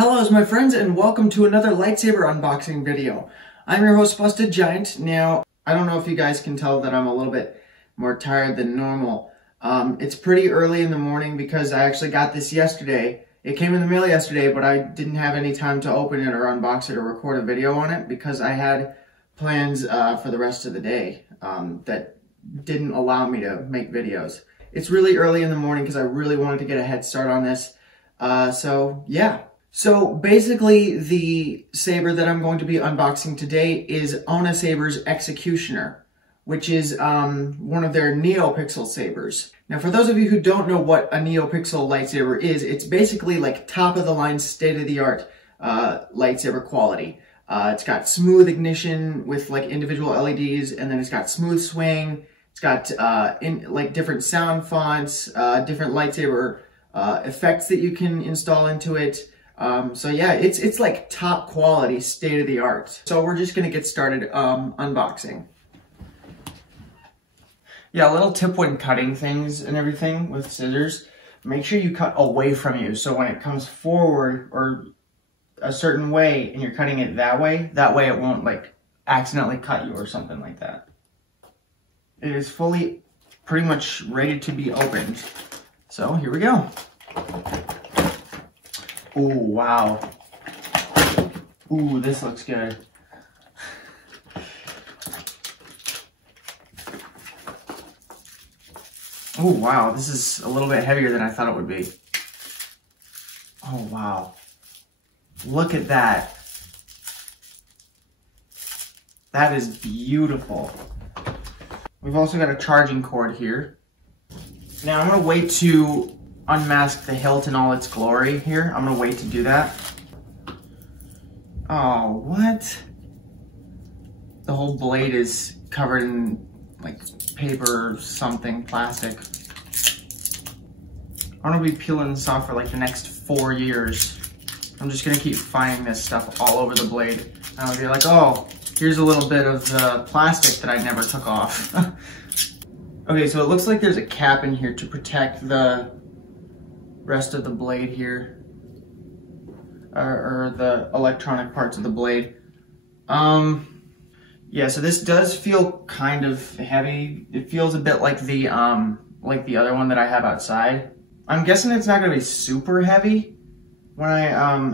Hello my friends and welcome to another lightsaber unboxing video. I'm your host Busted Giant. Now, I don't know if you guys can tell that I'm a little bit more tired than normal. It's pretty early in the morning because I actually got this yesterday. It came in the mail yesterday, but I didn't have any time to open it or unbox it or record a video on it because I had plans for the rest of the day that didn't allow me to make videos. It's really early in the morning because I really wanted to get a head start on this. So yeah. So basically the saber that I'm going to be unboxing today is OwnASaber's Executioner, which is one of their NeoPixel sabers. Now for those of you who don't know what a NeoPixel lightsaber is, it's basically like top of the line, state of the art lightsaber quality. It's got smooth ignition with like individual LEDs, and then it's got smooth swing. It's got different sound fonts, different lightsaber effects that you can install into it. So yeah, it's like top quality, state of the art. So we're just gonna get started unboxing. Yeah, a little tip when cutting things and everything with scissors, make sure you cut away from you. So when it comes forward or a certain way and you're cutting it that way it won't like accidentally cut you or something like that. It is fully pretty much ready to be opened. So here we go. Oh, wow. Ooh, this looks good. Oh, wow. This is a little bit heavier than I thought it would be. Oh, wow. Look at that. That is beautiful. We've also got a charging cord here. Now I'm going to wait to unmask the hilt in all its glory here. I'm gonna wait to do that. Oh, what? The whole blade is covered in like paper or something, plastic. I'm gonna be peeling this off for like the next 4 years. I'm just gonna keep finding this stuff all over the blade. And I'll be like, oh, here's a little bit of the plastic that I never took off. Okay, so it looks like there's a cap in here to protect the rest of the blade here, or the electronic parts of the blade. Yeah, so this does feel kind of heavy. It feels a bit like the other one that I have outside. I'm guessing it's not gonna be super heavy when I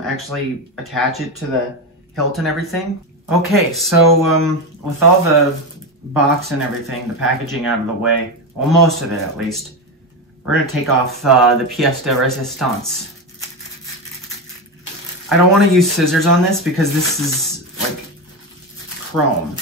actually attach it to the hilt and everything. Okay, so with all the box and everything, the packaging out of the way, well, most of it at least, we're gonna take off the pièce de résistance. I don't want to use scissors on this because this is like chrome.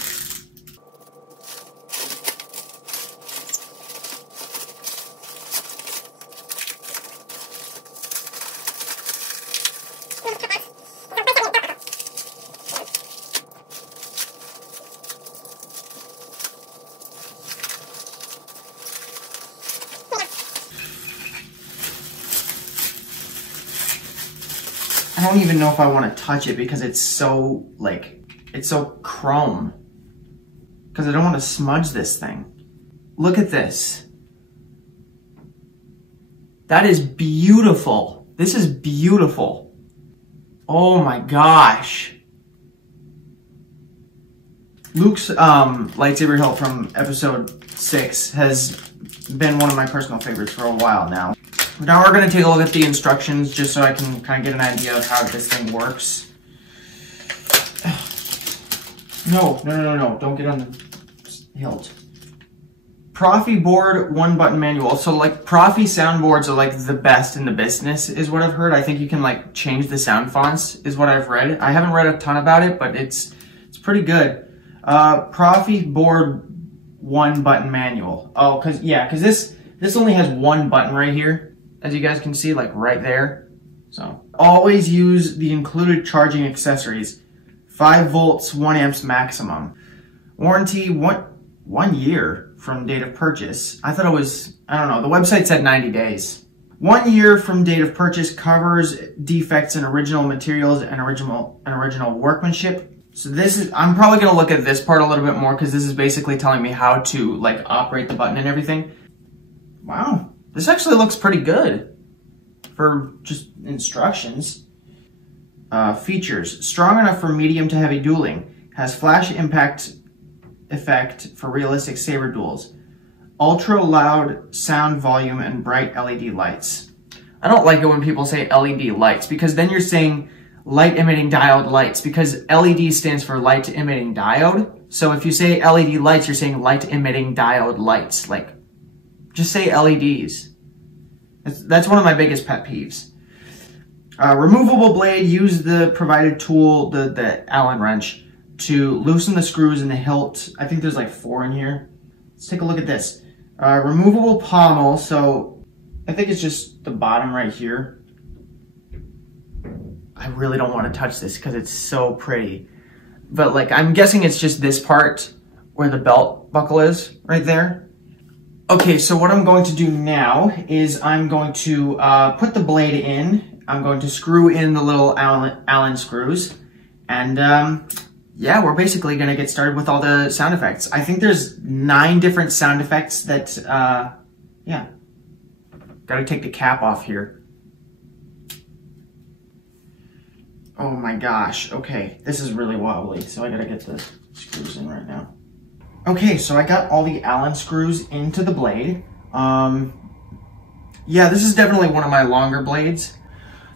I don't even know if I want to touch it because it's so chrome. Because I don't want to smudge this thing. Look at this. That is beautiful. This is beautiful. Oh my gosh. Luke's lightsaber hilt from episode 6 has been one of my personal favorites for a while now. Now we're going to take a look at the instructions just so I can kind of get an idea of how this thing works. No, don't get on the hilt. Profi board 1-button manual. So like Profi soundboards are like the best in the business is what I've heard. I think you can like change the sound fonts is what I've read. I haven't read a ton about it, but it's pretty good. Profi board 1-button manual. Oh, cause this only has one button right here. As you guys can see, like right there. So always use the included charging accessories. 5 volts, 1 amps maximum. Warranty, one year from date of purchase. I thought it was, I don't know, the website said 90 days. 1 year from date of purchase, covers defects in original materials and original workmanship. So this is, I'm probably gonna look at this part a little bit more because this is basically telling me how to like operate the button and everything. Wow. This actually looks pretty good for just instructions. Features. Strong enough for medium to heavy dueling. Has flash impact effect for realistic saber duels. Ultra loud sound volume and bright LED lights. I don't like it when people say LED lights, because then you're saying light emitting diode lights, because LED stands for light emitting diode. So if you say LED lights, you're saying light emitting diode lights. Like, just say LEDs. That's one of my biggest pet peeves. Removable blade. Use the provided tool, the Allen wrench, to loosen the screws in the hilt. I think there's like 4 in here. Let's take a look at this. Removable pommel. So I think it's just the bottom right here. I really don't want to touch this because it's so pretty. But like, I'm guessing it's just this part where the belt buckle is, right there. Okay, so what I'm going to do now is I'm going to put the blade in. I'm going to screw in the little Allen screws. And yeah, we're basically going to get started with all the sound effects. I think there's 9 different sound effects that, yeah. Gotta take the cap off here. Oh my gosh, okay. This is really wobbly, so I gotta get the screws in right now. Okay, so I got all the Allen screws into the blade. Yeah, this is definitely one of my longer blades.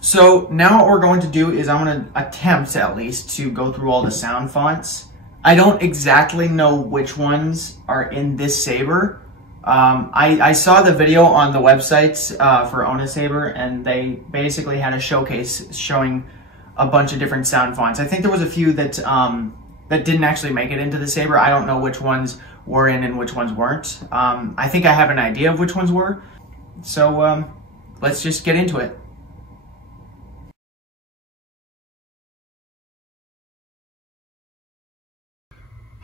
So now what we're going to do is I'm gonna attempt, at least, to go through all the sound fonts. I don't exactly know which ones are in this saber. I saw the video on the websites for OwnASaber, and they basically had a showcase showing a bunch of different sound fonts. I think there was a few that that didn't actually make it into the saber. I don't know which ones were in and which ones weren't. I think I have an idea of which ones were. So let's just get into it.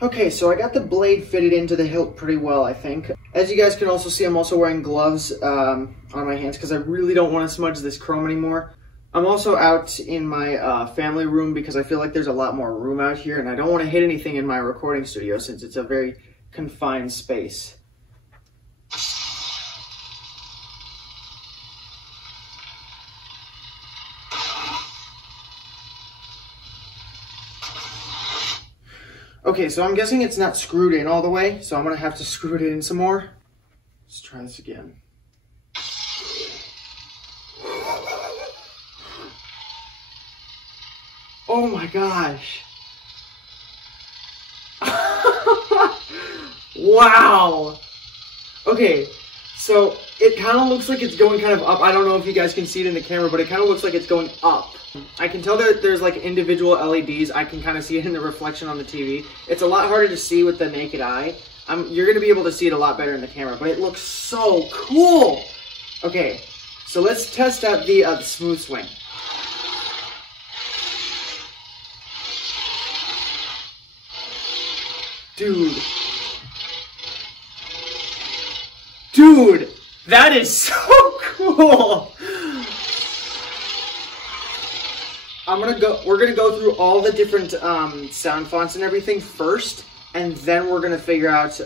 Okay, so I got the blade fitted into the hilt pretty well, I think. As you guys can also see, I'm also wearing gloves on my hands because I really don't want to smudge this chrome anymore. I'm also out in my family room because I feel like there's a lot more room out here, and I don't want to hit anything in my recording studio since it's a very confined space. Okay, so I'm guessing it's not screwed in all the way, so I'm gonna have to screw it in some more. Let's try this again. Oh my gosh. Wow. Okay, so it kind of looks like it's going kind of up. I don't know if you guys can see it in the camera, but it kind of looks like it's going up. I can tell that there's like individual LEDs. I can kind of see it in the reflection on the TV. It's a lot harder to see with the naked eye. You're going to be able to see it a lot better in the camera, but it looks so cool. Okay, so let's test out the smooth swing. Dude, that is so cool. We're gonna go through all the different sound fonts and everything first, and then we're gonna figure out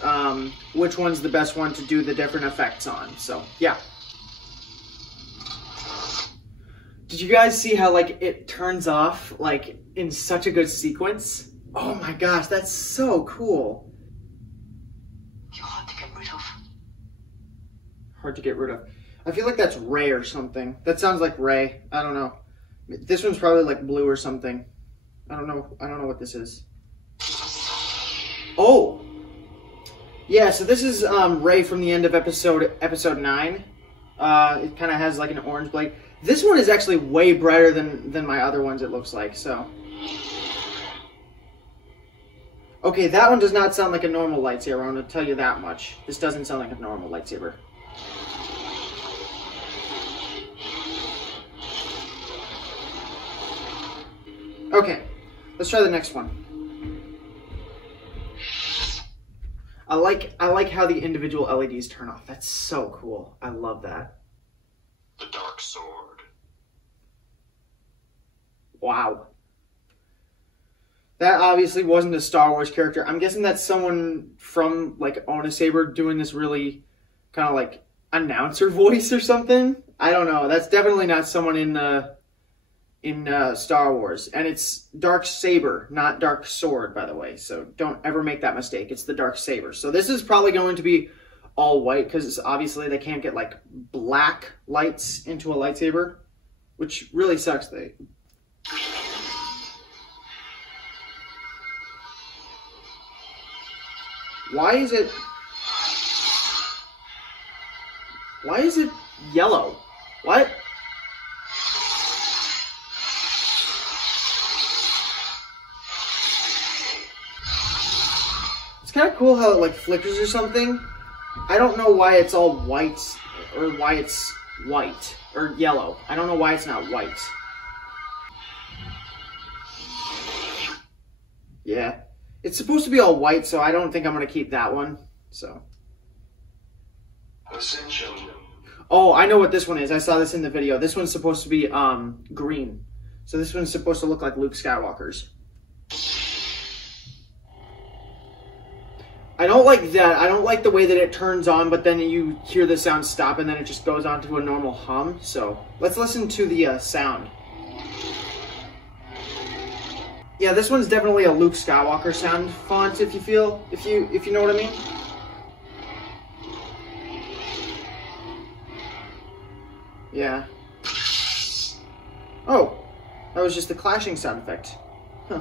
which one's the best one to do the different effects on. So yeah. Did you guys see how like it turns off like in such a good sequence? Oh my gosh, that's so cool. You're hard to get rid of. Hard to get rid of. I feel like that's Ray or something. That sounds like Ray. I don't know. This one's probably like blue or something. I don't know what this is. Oh! Yeah, so this is Ray from the end of episode 9. It kind of has like an orange blade. This one is actually way brighter than my other ones, it looks like, so. Okay, that one does not sound like a normal lightsaber, I'm going to tell you that much. This doesn't sound like a normal lightsaber. Okay, let's try the next one. I like how the individual LEDs turn off. That's so cool. I love that. The dark sword. Wow. That obviously wasn't a Star Wars character. I'm guessing that's someone from like OwnASaber doing this really kind of like announcer voice or something. I don't know. That's definitely not someone in the in Star Wars, and it's dark saber, not dark sword, by the way. So don't ever make that mistake. It's the dark saber. So this is probably going to be all white because obviously they can't get like black lights into a lightsaber, which really sucks. Why is it yellow? What? It's kind of cool how it like flickers or something. I don't know why it's all white or why it's white or yellow. I don't know why it's not white. Yeah. It's supposed to be all white, so I don't think I'm going to keep that one. So. Ascension. Oh, I know what this one is. I saw this in the video. This one's supposed to be green. So this one's supposed to look like Luke Skywalker's. I don't like that. I don't like the way that it turns on, but then you hear the sound stop and then it just goes on to a normal hum. So let's listen to the sound. Yeah, this one's definitely a Luke Skywalker sound font. If you know what I mean. Yeah. Oh, that was just the clashing sound effect. Huh.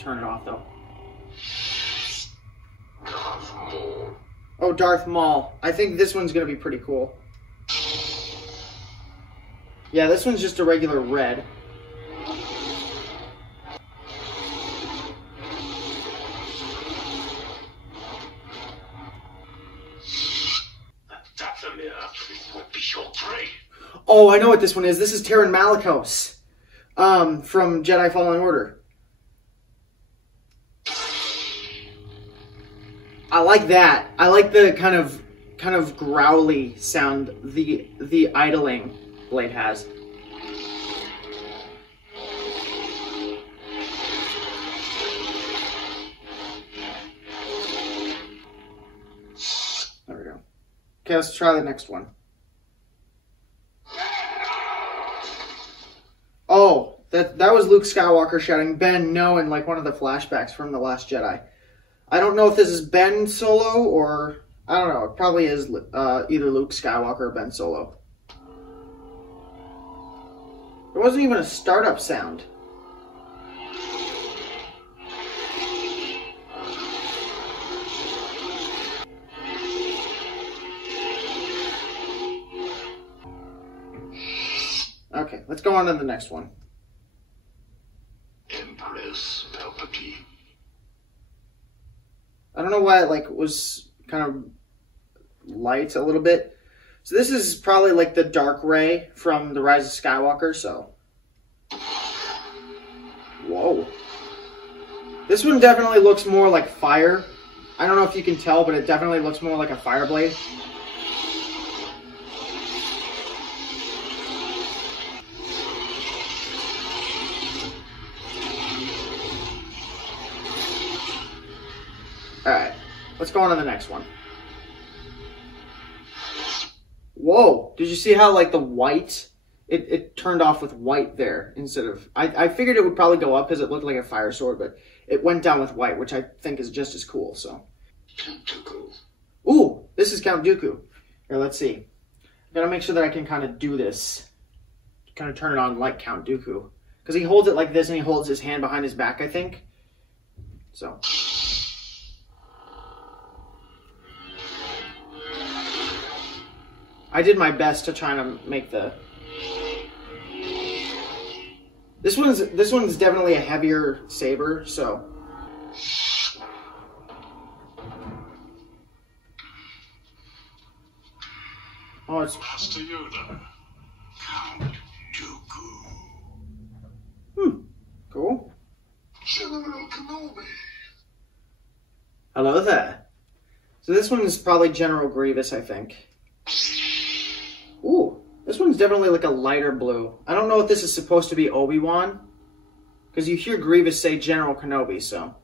Turn it off though. Darth Maul. Oh, Darth Maul. I think this one's gonna be pretty cool. Yeah, this one's just a regular red. Oh, I know what this one is. This is Terran Malicos from Jedi Fallen Order. I like that. I like the kind of growly sound the idling blade has. There we go. Okay, let's try the next one. Oh, that was Luke Skywalker shouting Ben no in like one of the flashbacks from The Last Jedi. I don't know if this is Ben Solo or I don't know. It probably is either Luke Skywalker or Ben Solo. There wasn't even a startup sound. Okay, let's go on to the next one. Empress Palpatine. I don't know why it like was kind of light a little bit. So this is probably like the dark ray from The Rise of Skywalker, so. Whoa. This one definitely looks more like fire. I don't know if you can tell, but it definitely looks more like a fire blade. Alright, let's go on to the next one. Whoa, did you see how like the white, it turned off with white there instead of, I figured it would probably go up because it looked like a fire sword, but it went down with white, which I think is just as cool, so. Count Dooku. Ooh, this is Count Dooku. Here, let's see. I gotta make sure that I can kind of do this. Kind of turn it on like Count Dooku. Because he holds it like this and he holds his hand behind his back, I think. So. I did my best to try to make the. This one's definitely a heavier saber, so. Oh, it's. Master Yoda. Count Dooku. Cool. General Kenobi. Hello there. So this one is probably General Grievous, I think. Ooh, this one's definitely like a lighter blue. I don't know if this is supposed to be Obi-Wan, because you hear Grievous say General Kenobi, so.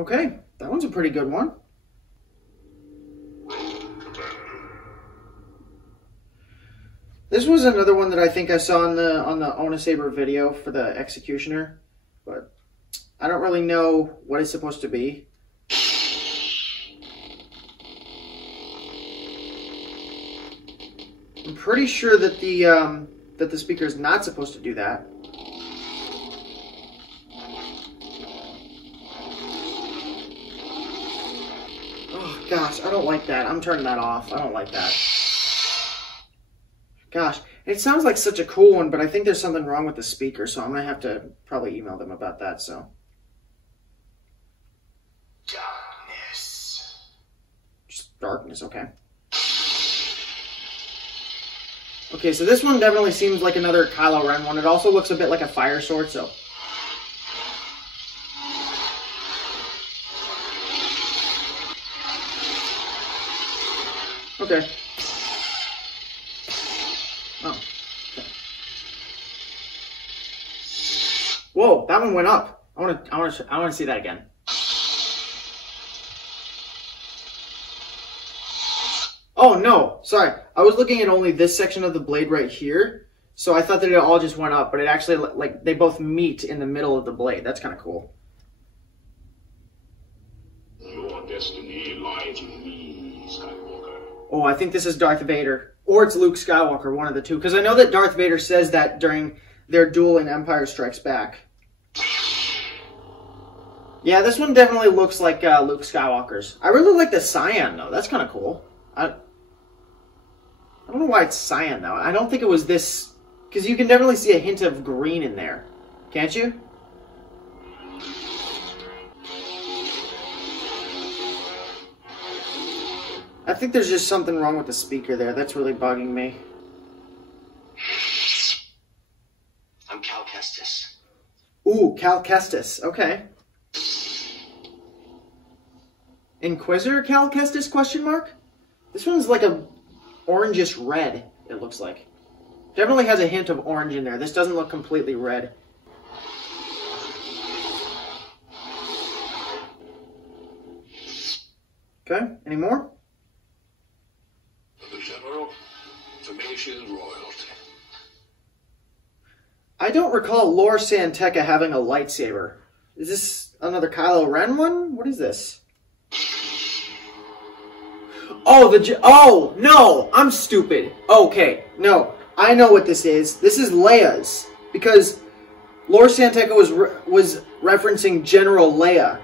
Okay, that one's a pretty good one. This was another one that I think I saw on the OwnASaber video for the Executioner, but I don't really know what it's supposed to be. I'm pretty sure that the speaker is not supposed to do that. Oh gosh, I don't like that. I'm turning that off. I don't like that. Gosh, it sounds like such a cool one, but I think there's something wrong with the speaker, so I'm going to have to probably email them about that, so. Darkness. Just darkness, okay. Okay, so this one definitely seems like another Kylo Ren one. It also looks a bit like a fire sword, so. Okay. Oh. Okay. Whoa, that one went up. I want to see that again. Oh no, sorry. I was looking at only this section of the blade right here, so I thought that it all just went up, but it actually, like, they both meet in the middle of the blade. That's kind of cool. Your destiny lies with me, Skywalker. Oh, I think this is Darth Vader. Or it's Luke Skywalker, one of the two. Because I know that Darth Vader says that during their duel in Empire Strikes Back. Yeah, this one definitely looks like Luke Skywalker's. I really like the cyan, though. That's kind of cool. I don't know why it's cyan, though. I don't think it was this... Because you can definitely see a hint of green in there. Can't you? I think there's just something wrong with the speaker there. That's really bugging me. I'm Cal Kestis. Ooh, Cal Kestis. Okay. Inquisitor Cal Kestis, question mark? This one's like a orangish red, it looks like. Definitely has a hint of orange in there. This doesn't look completely red. Okay, any more? The General, information royalty. I don't recall Lor Santeca having a lightsaber. Is this another Kylo Ren one? What is this? Oh, oh, no, I'm stupid. Okay, no, I know what this is. This is Leia's, because Lor Santeca was referencing General Leia,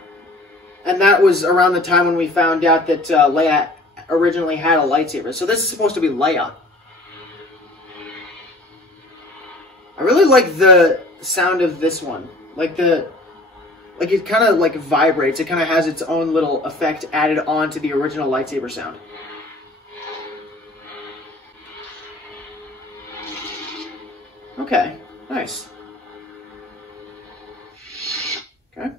and that was around the time when we found out that Leia originally had a lightsaber. So this is supposed to be Leia. I really like the sound of this one. Like it kind of like vibrates. It kind of has its own little effect added on to the original lightsaber sound. Okay, nice. Okay.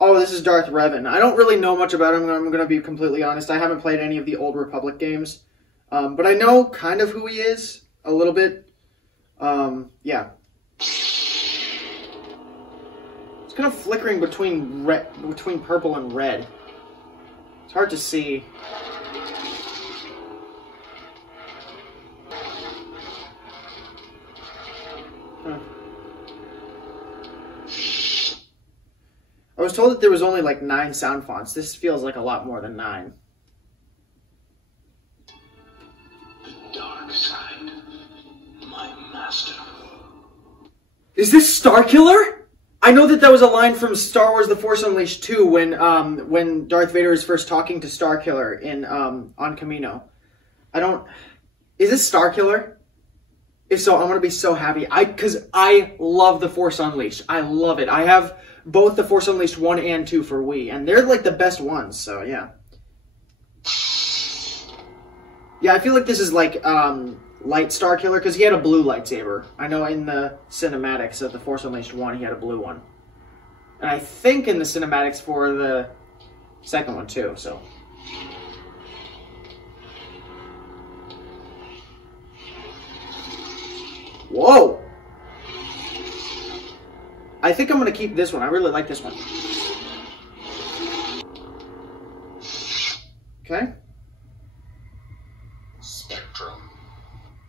Oh, this is Darth Revan. I don't really know much about him, I'm going to be completely honest. I haven't played any of the Old Republic games. But I know kind of who he is, a little bit. Yeah. It's kind of flickering between purple and red. It's hard to see. Huh. I was told that there was only like 9 sound fonts. This feels like a lot more than 9. The dark side, my master. Is this Starkiller? I know that was a line from Star Wars: The Force Unleashed 2 when Darth Vader is first talking to Starkiller in on Camino. Is this Starkiller? If so, I'm gonna be so happy. Because I love The Force Unleashed. I love it. I have both The Force Unleashed 1 and 2 for Wii, and they're like the best ones. So yeah. Yeah, I feel like this is like light Starkiller, because he had a blue lightsaber. I know in the cinematics of The Force Unleashed 1, he had a blue one. And I think in the cinematics for the second one too, so. Whoa! I think I'm gonna keep this one. I really like this one. Okay. Spectrum.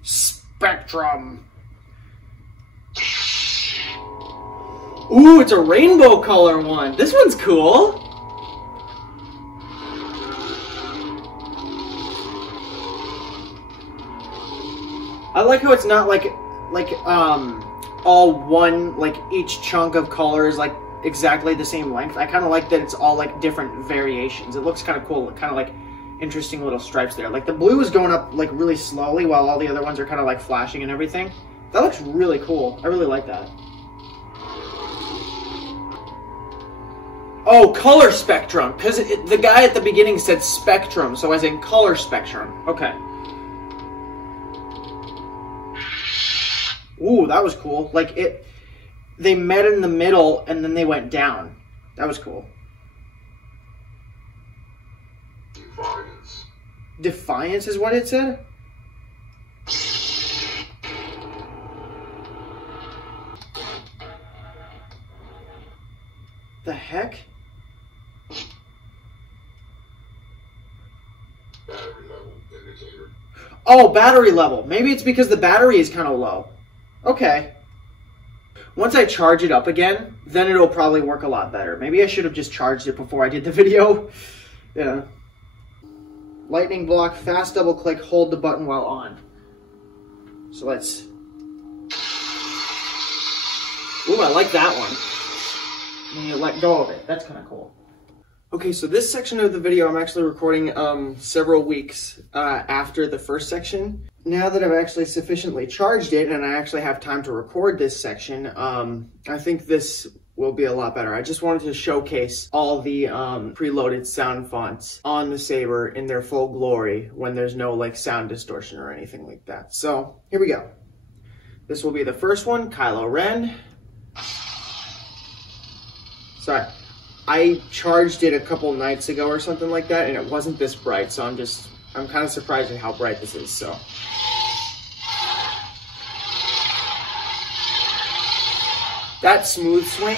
Spectrum. Ooh, it's a rainbow color one. This one's cool. I like how it's not like all one, like each chunk of color is like exactly the same length. I kind of like that it's all like different variations. It looks kind of cool, kind of like interesting little stripes there. Like the blue is going up like really slowly while all the other ones are kind of like flashing and everything. That looks really cool. I really like that. Oh, color spectrum, because the guy at the beginning said spectrum, so as in color spectrum. Okay. Ooh, that was cool. Like they met in the middle and then they went down. That was cool. Defiance. Defiance is what it said? The heck? Battery level indicator. Oh, battery level. Maybe it's because the battery is kind of low. Okay. Once I charge it up again, then it'll probably work a lot better. Maybe I should have just charged it before I did the video. Yeah. Lightning block, fast double click, hold the button while on. So let's... Ooh, I like that one. And you let go of it. That's kind of cool. Okay, so this section of the video I'm actually recording several weeks after the first section. Now that I've actually sufficiently charged it and I actually have time to record this section, I think this will be a lot better. I just wanted to showcase all the preloaded sound fonts on the Saber in their full glory when there's no like sound distortion or anything like that. So here we go. This will be the first one, Kylo Ren. Sorry, I charged it a couple nights ago or something like that and it wasn't this bright, so I'm kind of surprised at how bright this is, so. That smooth swing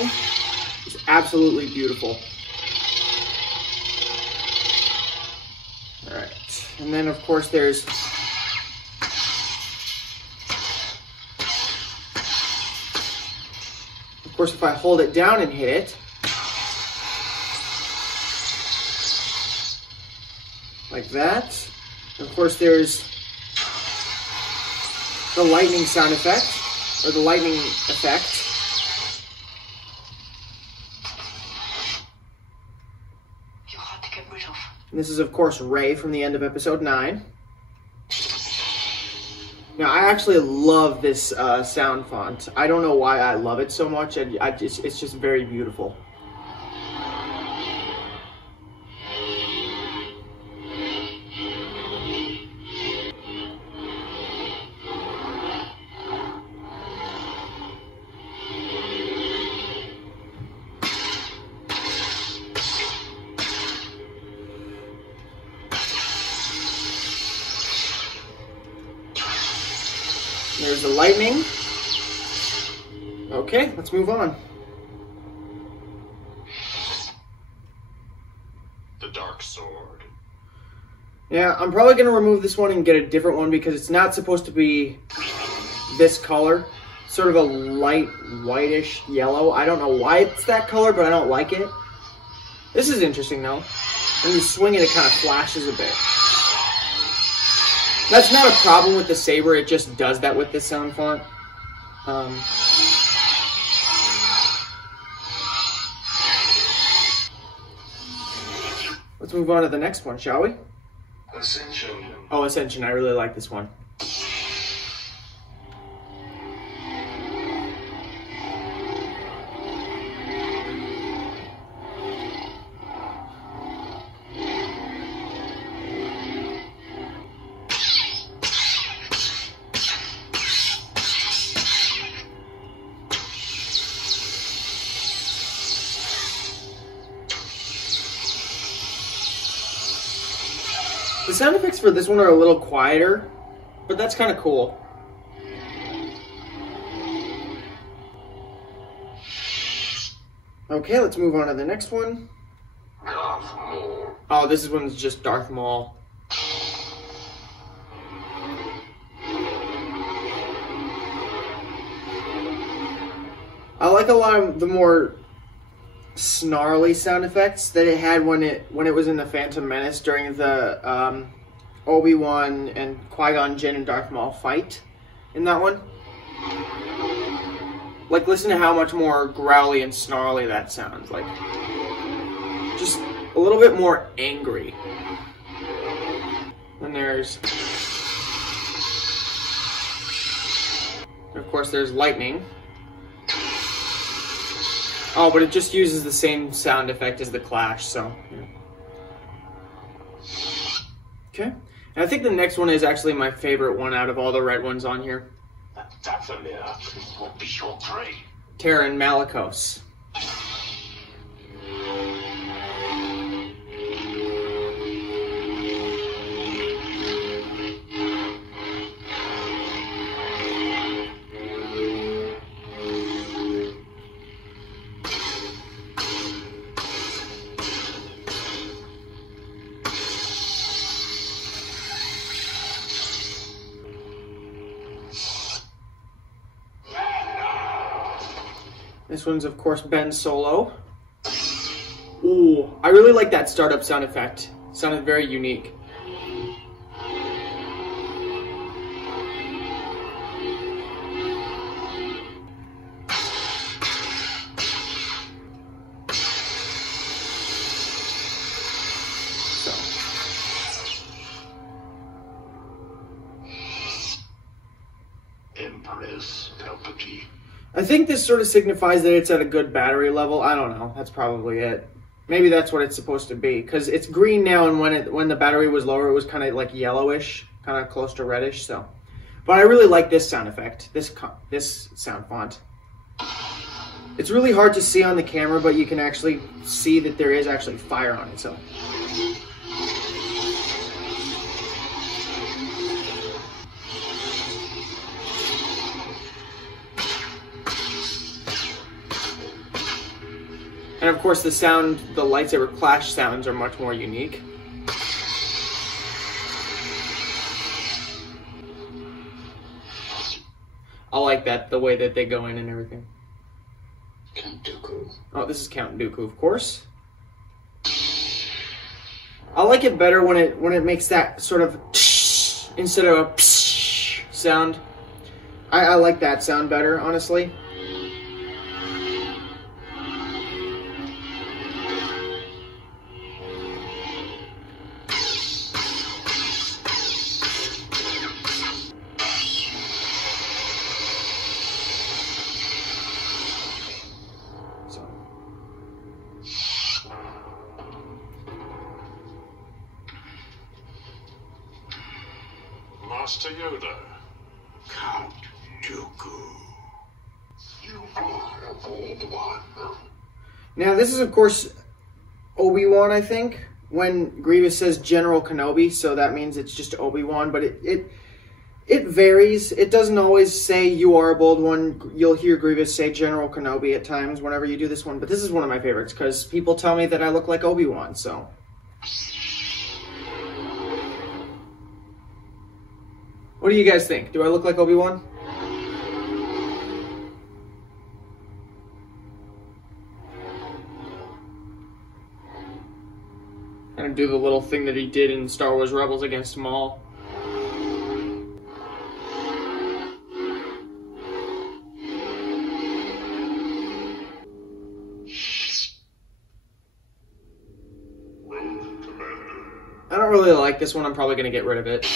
is absolutely beautiful. All right, and then of course there's if I hold it down and hit it, like that. And of course there's the lightning sound effect, or the lightning effect. And this is, of course, Rey from the end of episode 9. Now, I actually love this sound font. I don't know why I love it so much. It's just very beautiful. There's the lightning. Okay, let's move on. The dark sword. Yeah, I'm probably going to remove this one and get a different one because it's not supposed to be this color. Sort of a light whitish yellow. I don't know why it's that color, but I don't like it. This is interesting though. When you swing it, it kind of flashes a bit. That's not a problem with the Saber, it just does that with this sound font. Let's move on to the next one, shall we? Ascension. Oh, Ascension, I really like this one. The sound effects for this one are a little quieter, but that's kind of cool. Okay, let's move on to the next one. Darth Maul. Oh, this one's just Darth Maul. I like a lot of the more snarly sound effects that it had when it was in the Phantom Menace during the Obi-Wan and Qui-Gon Jinn and Darth Maul fight in that one. Like, listen to how much more growly and snarly that sounds. Like, just a little bit more angry. And there's, of course, there's lightning. Oh, but it just uses the same sound effect as the Clash, so. Yeah. Okay. And I think the next one is actually my favorite one out of all the red ones on here. That Dathomir will be your prey. Terran Malicos. This one's, of course, Ben Solo. Ooh, I really like that startup sound effect. It sounded very unique. Empress, Palpatine. I think this sort of signifies that it's at a good battery level. I don't know. That's probably it. Maybe that's what it's supposed to be. Because it's green now, and when the battery was lower, it was kind of like yellowish, kind of close to reddish. So, but I really like this sound effect, this sound font. It's really hard to see on the camera, but you can actually see that there is actually fire on it. So. And of course the lightsaber clash sounds are much more unique. I like that, the way that they go in and everything. Count Dooku. Oh, this is Count Dooku, of course. I like it better when it makes that sort of instead of a sound. I like that sound better, honestly. Master Yoda. Count Dooku. You are a bold one. Now this is of course Obi-Wan, I think, when Grievous says General Kenobi, so that means it's just Obi-Wan, but it varies. It doesn't always say you are a bold one. You'll hear Grievous say General Kenobi at times whenever you do this one, but this is one of my favorites because people tell me that I look like Obi-Wan, so. What do you guys think? Do I look like Obi-Wan? And do the little thing that he did in Star Wars Rebels against Maul. I don't really like this one. I'm probably going to get rid of it.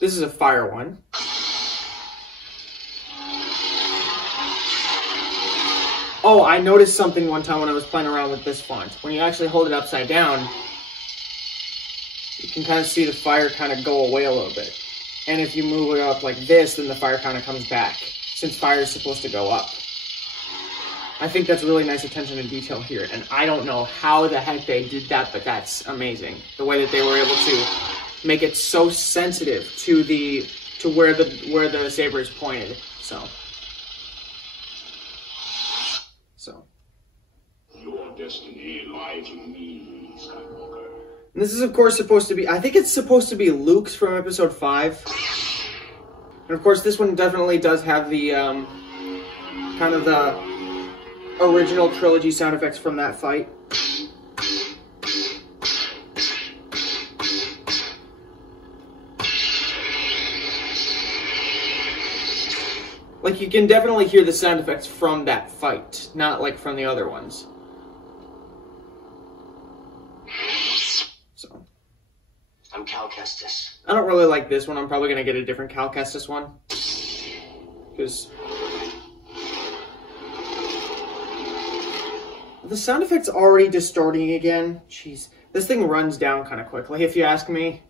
This is a fire one. Oh, I noticed something one time when I was playing around with this font. When you actually hold it upside down, you can kind of see the fire kind of go away a little bit. And if you move it up like this, then the fire kind of comes back, since fire is supposed to go up. I think that's really nice attention to detail here, and I don't know how the heck they did that, but that's amazing. The way that they were able to make it so sensitive to where the saber is pointed. So. Your destiny lies with me, Skywalker. And this is, of course, supposed to be, I think it's supposed to be Luke's from episode 5. And of course, this one definitely does have the, kind of the original trilogy sound effects from that fight. Like, you can definitely hear the sound effects from that fight, not like from the other ones. So. I'm Cal Kestis. I don't really like this one. I'm probably going to get a different Cal Kestis one. Because the sound effect's already distorting again. Jeez. This thing runs down kind of quickly, if you ask me.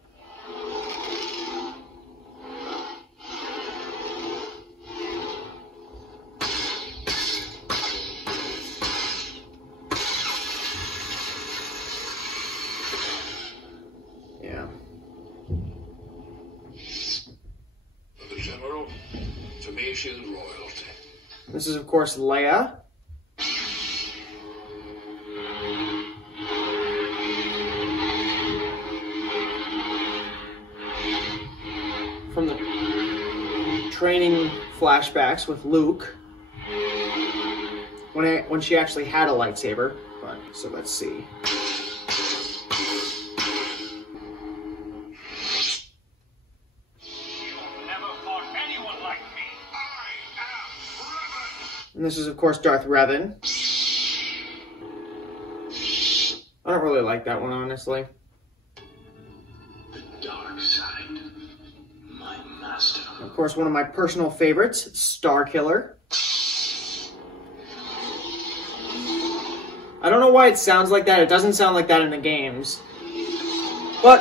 Yeah. The General, to me she is royalty. This is, of course, Leia. From the training flashbacks with Luke, when she actually had a lightsaber. But so let's see. And this is, of course, Darth Revan. I don't really like that one, honestly. The dark side, my master. Of course, one of my personal favorites, Starkiller. I don't know why it sounds like that. It doesn't sound like that in the games. But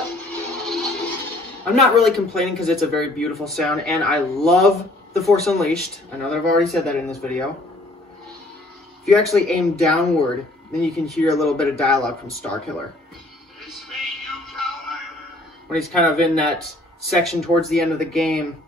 I'm not really complaining because it's a very beautiful sound, and I love The Force Unleashed. I know that I've already said that in this video. If you actually aim downward, then you can hear a little bit of dialogue from Starkiller. It's me, you coward! When he's kind of in that section towards the end of the game.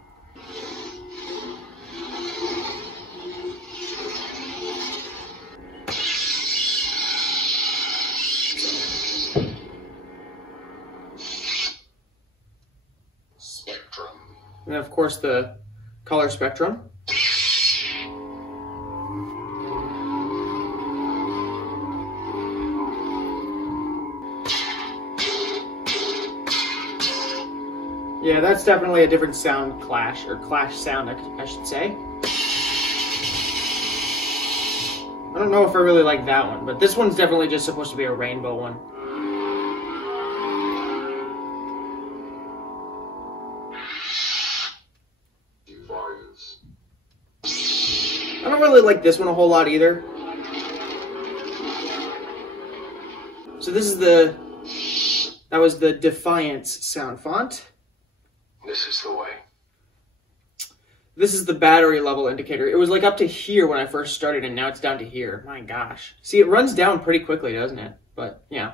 Spectrum. And of course the color spectrum. Yeah, that's definitely a different sound clash, or clash sound, I should say. I don't know if I really like that one, but this one's definitely just supposed to be a rainbow one. I don't really like this one a whole lot either. So this is that was the Defiance sound font. This is the way. This is the battery level indicator. It was like up to here when I first started, and now it's down to here. My gosh. See, it runs down pretty quickly, doesn't it? But, yeah.